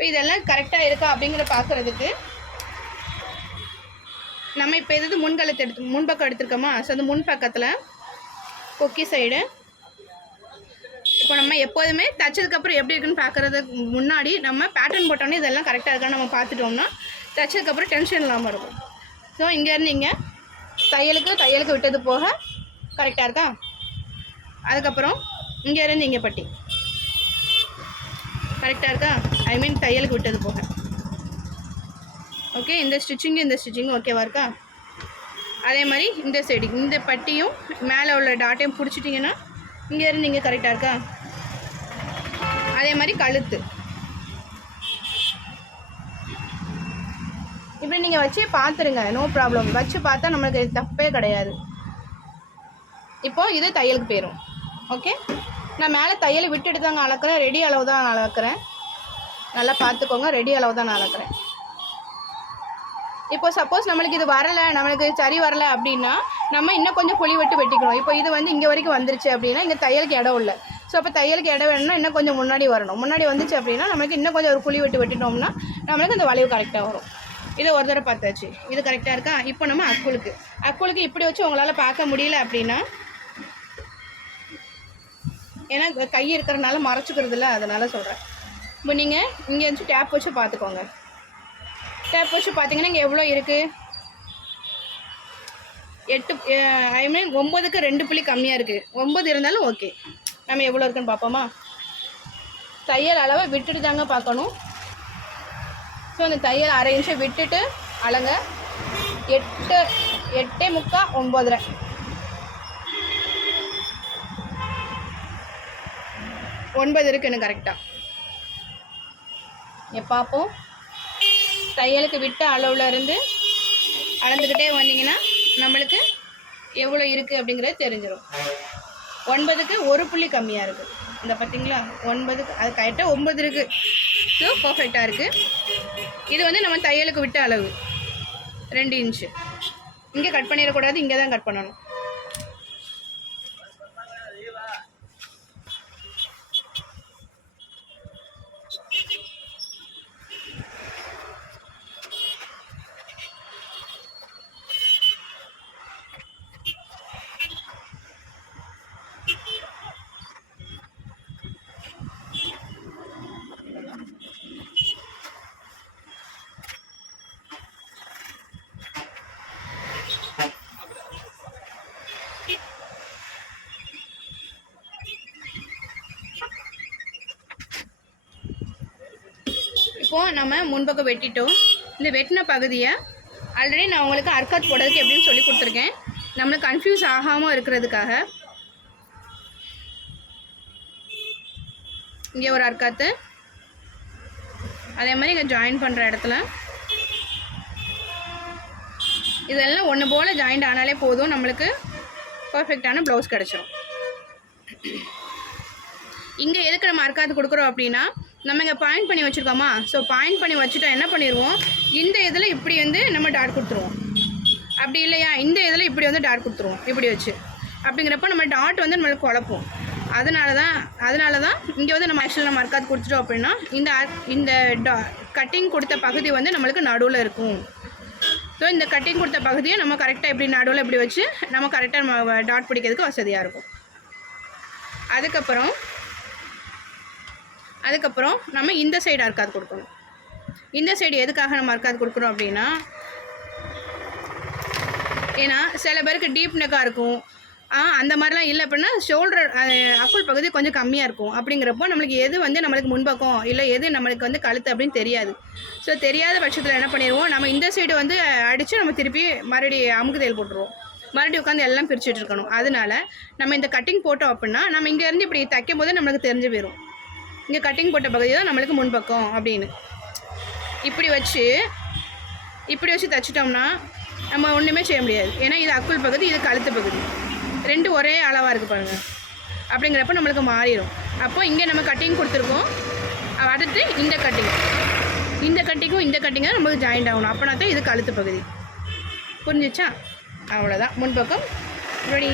இப்போ இதெல்லாம் கரெக்டாக இருக்கா அப்படிங்கிற பார்க்குறதுக்கு நம்ம இப்போ எது முன்கழுத்து முன்பக்கம் எடுத்துருக்கோமா? ஸோ அந்த முன் பக்கத்தில் கொக்கி சைடு இப்போ நம்ம எப்போதுமே தைச்சதுக்கப்புறம் எப்படி இருக்குன்னு பார்க்குறதுக்கு முன்னாடி நம்ம பேட்டர்ன் போட்டோன்னே இதெல்லாம் கரெக்டாக இருக்கான்னு நம்ம பார்த்துட்டோம்னா தைச்சதுக்கப்புறம் டென்ஷன் இல்லாமல் இருக்கும். ஸோ இங்கேருந்து இங்கே தையலுக்கு விட்டது போக கரெக்டாக இருக்கா? அதுக்கப்புறம் இங்கேருந்து இங்கே பட்டி கரெக்டாக இருக்கா? ஐ மீன் தையலுக்கு விட்டது போக. ஓகே, இந்த ஸ்டிச்சிங்கும் ஓகேவா இருக்கா? அதே மாதிரி இந்த சைடு இந்த பட்டியும் மேலே உள்ள டாட்டையும் பிடிச்சிட்டிங்கன்னா இங்கேருந்து இங்கே கரெக்டாக இருக்கா? அதே மாதிரி கழுத்து இப்படி நீங்கள் வச்சு பார்த்துருங்க, நோ ப்ராப்ளம். வச்சு பார்த்தா நம்மளுக்கு தப்பே கிடையாது. இப்போது இது தையலுக்கு போயிடும். ஓகே, நான் மேலே தையலை விட்டுட்டு தாங்க அளக்குறேன். ரெடி அளவு தான் நான் அளக்குறேன். நல்லா பார்த்துக்கோங்க, ரெடி அளவு தான் நான் அளக்குறேன். இப்போ சப்போஸ் நம்மளுக்கு இது வரலை, நம்மளுக்கு சரி வரலை அப்படின்னா நம்ம இன்னும் கொஞ்சம் குழி விட்டு வெட்டிக்கணும். இப்போ இது வந்து இங்கே வரைக்கும் வந்துருச்சு அப்படின்னா இங்கே தையலுக்கு இடம் இல்லை. ஸோ அப்போ தையலுக்கு இடம் வேணும்னா இன்னும் கொஞ்சம் முன்னாடி வரணும். முன்னாடி வந்துச்சு அப்படின்னா நம்மளுக்கு இன்னும் கொஞ்சம் ஒரு குழி விட்டு வெட்டிட்டோம்னா நம்மளுக்கு அந்த வளைவு கரெக்டாக வரும். இதை ஒரு தடவை பார்த்தாச்சு, இது கரெக்டாக இருக்கா? இப்போ நம்ம அக்குளுக்கு இப்படி வச்சு உங்களால் பார்க்க முடியல அப்படின்னா, ஏன்னா கை இருக்கிறதுனால மறைச்சிக்கிறது இல்லை, அதனால் சொல்கிறேன். இப்போ நீங்கள் இங்கே வச்சு டேப் வச்சு பார்த்துக்கோங்க. டேப் வச்சு பார்த்தீங்கன்னா இங்கே எவ்வளோ இருக்குது? 8 ஐ மீன் 9க்கு 2 புள்ளி கம்மியாக இருக்குது. 9 இருந்தாலும் ஓகே. நம்ம எவ்வளோ இருக்குன்னு பார்ப்போமா? தையல் அளவை விட்டுட்டு தாங்க பார்க்கணும். ஸோ அந்த தையல் அரை இன்ச்சை விட்டுட்டு அளங்க. 8 முக்கால் 9.5 9 இருக்குன்னு கரெக்டாக பார்ப்போம். தையலுக்கு விட்ட அளவில் இருந்து அளந்துக்கிட்டே வந்தீங்கன்னா நம்மளுக்கு எவ்வளோ இருக்குது அப்படிங்கிறது தெரிஞ்சிடும். 9க்கு 1 புள்ளி கம்மியாக இருக்குது. இந்த பார்த்தீங்களா? 9க்கு அது கரெக்டாக 9 இருக்குது. ஸோ பர்ஃபெக்டாக இருக்குது. இது வந்து நம்ம தையலுக்கு விட்ட அளவு 2 இன்ச்சு. இங்கே கட் பண்ணிடக்கூடாது, இங்கே தான் கட் பண்ணணும். இப்போது நம்ம முன்பக்கம் வெட்டிட்டோம். இந்த வெட்டின பகுதியை ஆல்ரெடி நான் உங்களுக்கு அர்க்காத் போடுறதுக்கு எப்படின்னு சொல்லி கொடுத்துருக்கேன். நம்மளுக்கு கன்ஃபியூஸ் ஆகாமல் இருக்கிறதுக்காக இங்கே ஒரு அர்க்காத்து, அதே மாதிரி இங்கே ஜாயின் பண்ணுற இடத்துல இதெல்லாம் ஒன்று போல் ஜாயிண்ட் ஆனாலே போதும், நம்மளுக்கு பர்ஃபெக்டான ப்ளவுஸ் கிடச்சிடும். இங்கே எதுக்கு நம்ம அர்க்காத்து கொடுக்குறோம் அப்படின்னா, நம்ம இங்கே பாயிண்ட் பண்ணி வச்சுருக்கோமா? ஸோ பாயிண்ட் பண்ணி வச்சுட்டா என்ன பண்ணிடுவோம், இந்த இதில் இப்படி வந்து நம்ம டாட் கொடுத்துருவோம். அப்படி இல்லையா, இந்த இதில் இப்படி வந்து டாட் கொடுத்துருவோம் இப்படி வச்சு. அப்படிங்கிறப்ப நம்ம டாட் வந்து நம்மளுக்கு குழப்போம். அதனால தான் இங்கே வந்து நம்ம ஆக்சுவலாக நம்ம அர்க்காத்து கொடுத்துட்டோம் அப்படின்னா இந்த கட்டிங் கொடுத்த பகுதி வந்து நம்மளுக்கு நடுவில் இருக்கும். ஸோ இந்த கட்டிங் கொடுத்த பகுதியை நம்ம கரெக்டாக இப்படி நடுவில் இப்படி வச்சு நம்ம கரெக்டாக நம்ம டாட் பிடிக்கிறதுக்கு வசதியாக இருக்கும். அதுக்கப்புறம் நம்ம இந்த சைடு அர்க்காத்து கொடுக்கணும். இந்த சைடு எதுக்காக நம்ம அர்க்காத்து கொடுக்குறோம் அப்படின்னா, ஏன்னா சில பேருக்கு டீப் நெக்காக இருக்கும், அந்த மாதிரிலாம் இல்லை அப்படின்னா ஷோல்டர் அக்குள் பகுதி கொஞ்சம் கம்மியாக இருக்கும். அப்படிங்கிறப்போ நம்மளுக்கு எது வந்து நம்மளுக்கு முன்பக்கம் இல்லை எது நம்மளுக்கு வந்து கழுத்து அப்படின்னு தெரியாது. ஸோ தெரியாத பட்சத்தில் என்ன பண்ணிடுவோம், நம்ம இந்த சைடு வந்து அடித்து நம்ம திருப்பி மறுபடியும் அமுக்கு தையல் போட்டுருவோம். மறுபடியும் உட்காந்து எல்லாம் பிரிச்சுட்டு இருக்கணும். அதனால நம்ம இந்த கட்டிங் போட்டோம் அப்படின்னா நம்ம இங்கேருந்து இப்படி தைக்கும் போது நம்மளுக்கு தெரிஞ்சு போயிடும், இங்கே கட்டிங் போட்ட பகுதி தான் நம்மளுக்கு முன்பக்கம் அப்படின்னு. இப்படி வச்சு தைச்சிட்டோம்னா நம்ம ஒன்றுமே செய்ய முடியாது. ஏன்னா இது அக்குள் பகுதி, இது கழுத்து பகுதி, 2 ஒரே அளவாக இருக்குது பாருங்கள். அப்படிங்கிறப்ப நம்மளுக்கு மாறிடும். அப்போ இங்கே நம்ம கட்டிங் கொடுத்துருக்கோம், அடுத்து இந்த கட்டிங்கும் நம்மளுக்கு ஜாயிண்ட் ஆகணும். அப்படின்னா தான் இது கழுத்து பகுதி. புரிஞ்சிச்சா? அவ்வளோதான், முன்பக்கம் ரெடி.